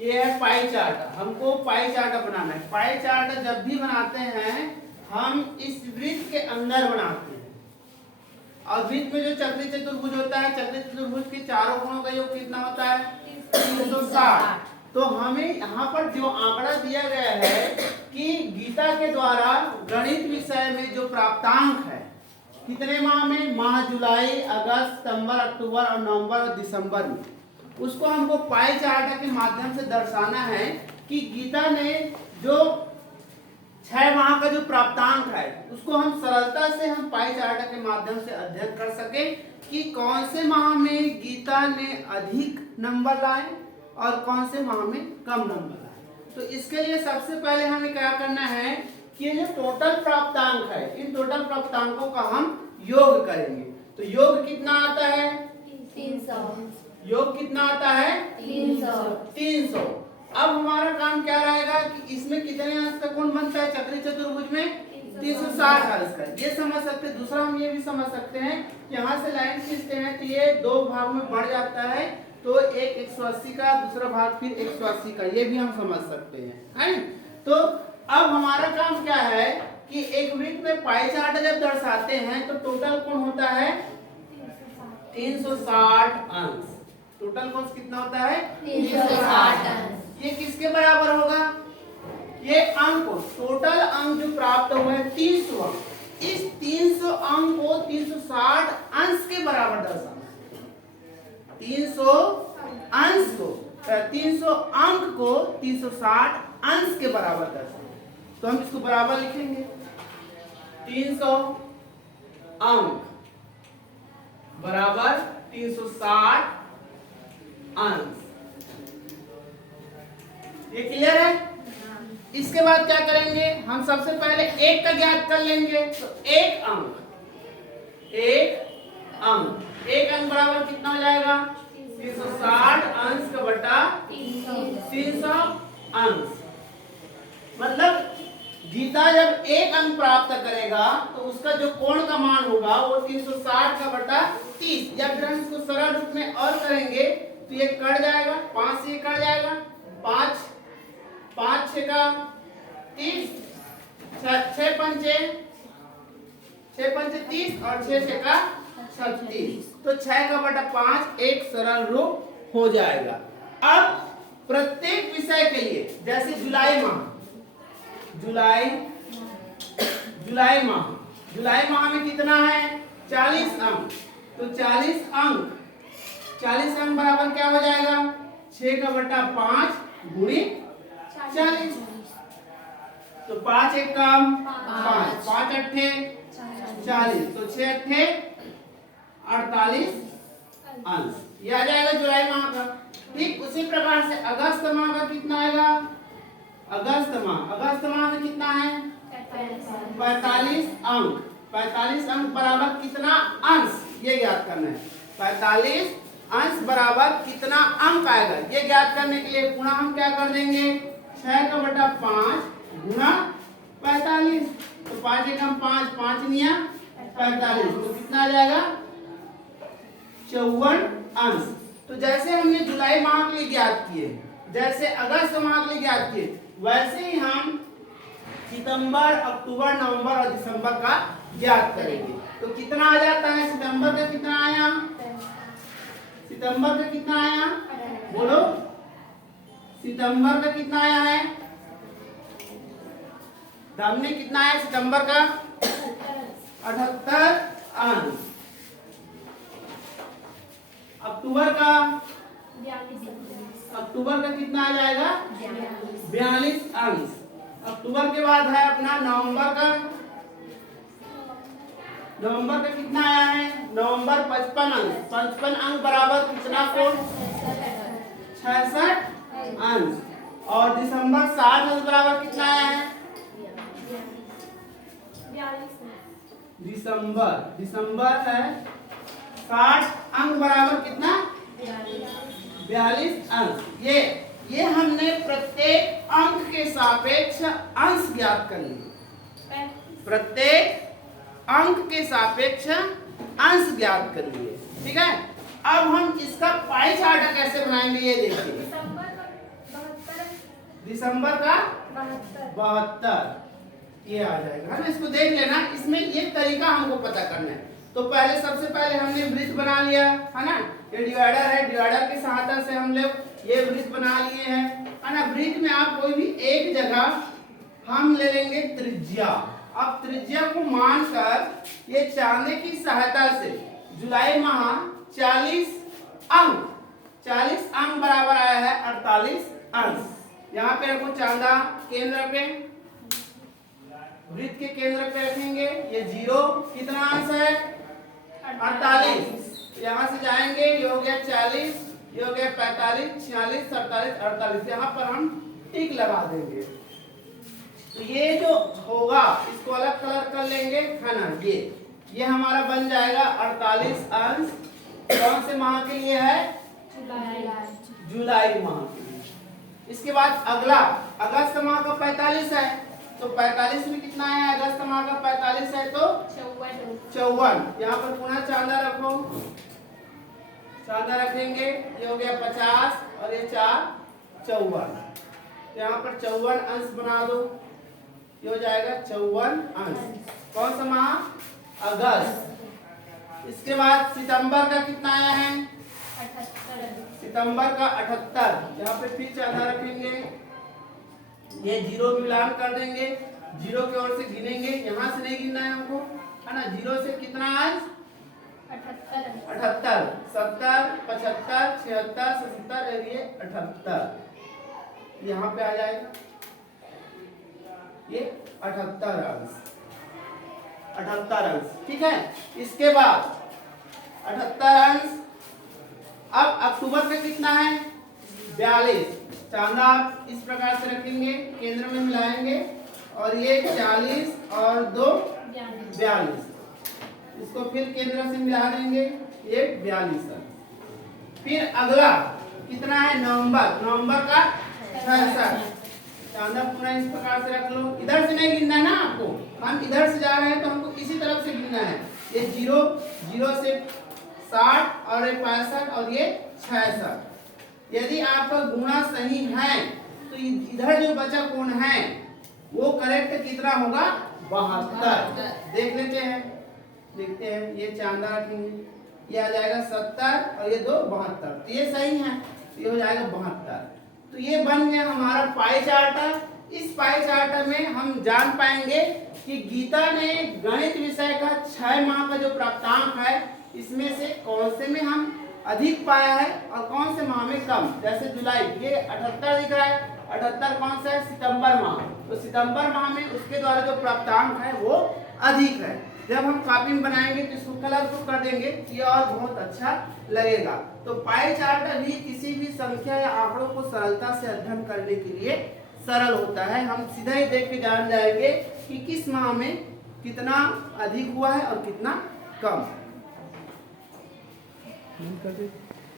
ये है pie chart. हमको पाई चार्ट बनाना है। पाई चार्ट जब भी बनाते हैं हम इस वृत्त के अंदर बनाते हैं, और वृत्त में जो चक्री चतुर्भुज होता है, चक्री चतुर्भुज के चारों कोणों का योग कितना होता है? 360। तो हमें यहाँ पर जो आंकड़ा दिया गया है कि गीता के द्वारा गणित विषय में जो प्राप्तांक है, कितने माह में? माह जुलाई, अगस्त, सितंबर, अक्टूबर और नवंबर और दिसंबर में, उसको हमको पाई चार्ट के माध्यम से दर्शाना है कि गीता ने जो 6 माह का जो प्राप्तांक है उसको हम सरलता से हम पाई चार्ट के माध्यम से अध्ययन कर सके कि कौन से माह में गीता ने अधिक नंबर लाए और कौन से माह में कम नंबर लाए। तो इसके लिए सबसे पहले हमें क्या करना है कि ये जो टोटल प्राप्तांक है, इन टोटल प्राप्तांकों का हम योग करेंगे। तो योग कितना आता है? 300। योग कितना आता है? 300। अब हमारा काम क्या रहेगा कि इसमें कितने अंश का कोण बनता है? चक्री चतुर्भुज में 360 अंश का। ये समझ सकते हैं। दूसरा हम ये भी समझ सकते हैं, यहाँ से लाइन खींचते हैं तो ये 2 भाग में बढ़ जाता है, तो एक 180 का, दूसरा भाग फिर 180 का, ये भी हम समझ सकते हैं। तो अब हमारा काम क्या है कि एक वृत्त में पाई चार्ट जब दर्शाते हैं तो टोटल कोण होता है 360 अंश। टोटल कोण कितना होता है? 360 अंश। ये किसके बराबर होगा? ये अंक, टोटल अंक जो प्राप्त हुए 300 अंक, इस 300 अंक को 360 अंश के बराबर दर्शाना। 300 अंश को 300 अंक को 360 अंश के बराबर दर्शाना। तो हम इसको बराबर लिखेंगे 300 अंक बराबर 360 अंश। ये क्लियर है? इसके बाद क्या करेंगे? हम सबसे पहले एक का ज्ञात कर लेंगे। तो एक अंक एक अंक बराबर कितना हो जाएगा? 360 अंश का बटा 300 अंश। मतलब गीता जब एक अंक प्राप्त करेगा तो उसका जो कोण का मान होगा वो 360 का बटा 30, या फिर हम इसको सरल रूप में और करेंगे तो ये कट जाएगा, 5 से ये कट जाएगा, 5 6 का 30, 6 पंचे 30 और 6 6 का 36। तो 6 का बटा 5 एक सरल रूप हो जाएगा। अब प्रत्येक विषय के लिए, जैसे जुलाई माह में कितना है? 40 अंक। तो 40 अंक बराबर क्या हो जाएगा? 6 का बटा 5 गुणी 40। तो 5 एक कम 5 अट्ठे 40, तो 6 अट्ठे 48 अंश। ये आ जाएगा जुलाई माह का। ठीक उसी प्रकार से अगस्त माह का कितना आएगा? अगस्त माह में कितना है? 45 अंक। 45 अंक बराबर कितना अंश, ये ज्ञात करना है। 45 अंश बराबर कितना अंक आएगा, ये ज्ञात करने के लिए पुनः हम क्या कर देंगे? 6 का बटा 5 गुना 45। तो 5 एकम 5, 5 निया 45, तो कितना आ जाएगा? 54 अंश। तो जैसे हमने जुलाई माह के लिए ज्ञात किए, जैसे अगस्त माह के लिए ज्ञात किए, वैसे ही हम सितंबर, अक्टूबर, नवंबर और दिसंबर का ज्ञात करेंगे। तो कितना आ जाता है? सितंबर का कितना आया? सितंबर का कितना आया? बोलो, सितंबर का कितना आया है? हमने कितना आया सितंबर का? 78 अंश। अक्टूबर का कितना आ जाएगा? 42 अंश। अक्टूबर के बाद है अपना नवंबर का कितना आया है? नवंबर 55 अंश। 55 अंक बराबर कितना कोण? 66 अंश। और दिसंबर 60 अंश बराबर कितना आया है? दिसंबर है 60 अंक बराबर कितना? 42 अंश। ये हमने प्रत्येक अंक के सापेक्ष अंश ज्ञात कर लिए। प्रत्येक अंक के सापेक्ष अंश ज्ञात कर लिए। ठीक है, अब हम इसका पाई चार्ट कैसे बनाएंगे ये देखिए। दिसंबर का 72 72 ये आ जाएगा, है ना। इसको देख लेना, इसमें ये तरीका हमको पता करना है। तो पहले सबसे पहले हमने वृत्त बना लिया, है ना। ये डिवाइडर है, डिवाइडर की सहायता से हम लोग ये वृत्त बना लिए हैं, है ना। वृत्त में आप कोई भी एक जगह हम ले लेंगे त्रिज्या। अब त्रिज्या को मानकर ये चांदे की सहायता से जुलाई माह 40 अंक 40 अंक बराबर आया है 48 अंश। यहाँ पे रखो चांदा केंद्र पे, वृत्त के केंद्र पे रखेंगे। ये 0 कितना अंश है 48। यहाँ से जाएंगे, ये हो गया 40, ये हो गया 45, 46, 47, 48। यहाँ पर हम टिक लगा देंगे। तो ये जो होगा इसको अलग कलर कर लेंगे, है ना। ये हमारा बन जाएगा 48 अंश। कौन से माह के लिए है जुलाई माह के लिए। इसके बाद अगला अगस्त माह का 45 है, तो 45 में कितना है अगस्त माह का 45 है तो 54। यहाँ पर पुनः चांदा रखो, चांदा रखेंगे। ये हो गया 50 और ये 4 54। यहाँ पर 54 अंश बना दो, ये हो जाएगा 54 अंश। कौन सा माह अगस्त। इसके बाद सितंबर का कितना आया है 78 सितंबर का 78। यहाँ पे फिर चांदा रखेंगे, ये 0 मिलान कर देंगे, 0 की ओर से गिनेंगे। यहाँ से नहीं गिनना है हमको, है ना। 0 से कितना अंश 78, 70, 75, 76, 77 और ये 78 यहाँ पे आ जाएगा। ये 78 अंश, 78 अंश, ठीक है। इसके बाद 78 अंश। अब अक्टूबर का कितना है 42। चांदा आप इस प्रकार से रखेंगे, केंद्र में मिलाएंगे और ये 40 और 2 42। इसको फिर केंद्र से मिला देंगे, ये 42 अंश। फिर अगला कितना है नवंबर का 66। चांदा पुनः इस प्रकार से रख लो। इधर से नहीं गिनना है ना आपको, हम इधर से जा रहे हैं तो हमको इसी तरफ से गिनना है। ये 0 से 60 और ये 65 और ये 66। यदि आपका गुणा सही है तो इधर जो बचा कोण है वो करेक्ट कितना होगा 72। देख लेते हैं, देखते हैं। ये चांदा रखेंगे, ये आ जाएगा 70 और ये 2 72। तो ये सही है, तो ये हो जाएगा 72। तो ये बन गया हमारा पाई चार्ट। इस पाई चार्ट में हम जान पाएंगे कि गीता ने गणित विषय का 6 माह का जो प्राप्तांक है इसमें से कौन से में हम अधिक पाया है और कौन से माह में कम। जैसे जुलाई ये 78 दिख रहा है, 78 कौन सा है सितंबर माह, तो सितंबर माह में उसके द्वारा जो प्राप्तांक है वो अधिक है। जब हम कॉपी में बनाएंगे तो इसको कलरफुल कर देंगे, ये और बहुत अच्छा लगेगा। तो पाई चार्ट भी किसी भी संख्या या आंकड़ों को सरलता से अध्ययन करने के लिए सरल होता है। हम सीधा ही देख के जान जाएंगे कि किस माह में कितना अधिक हुआ है और कितना कम।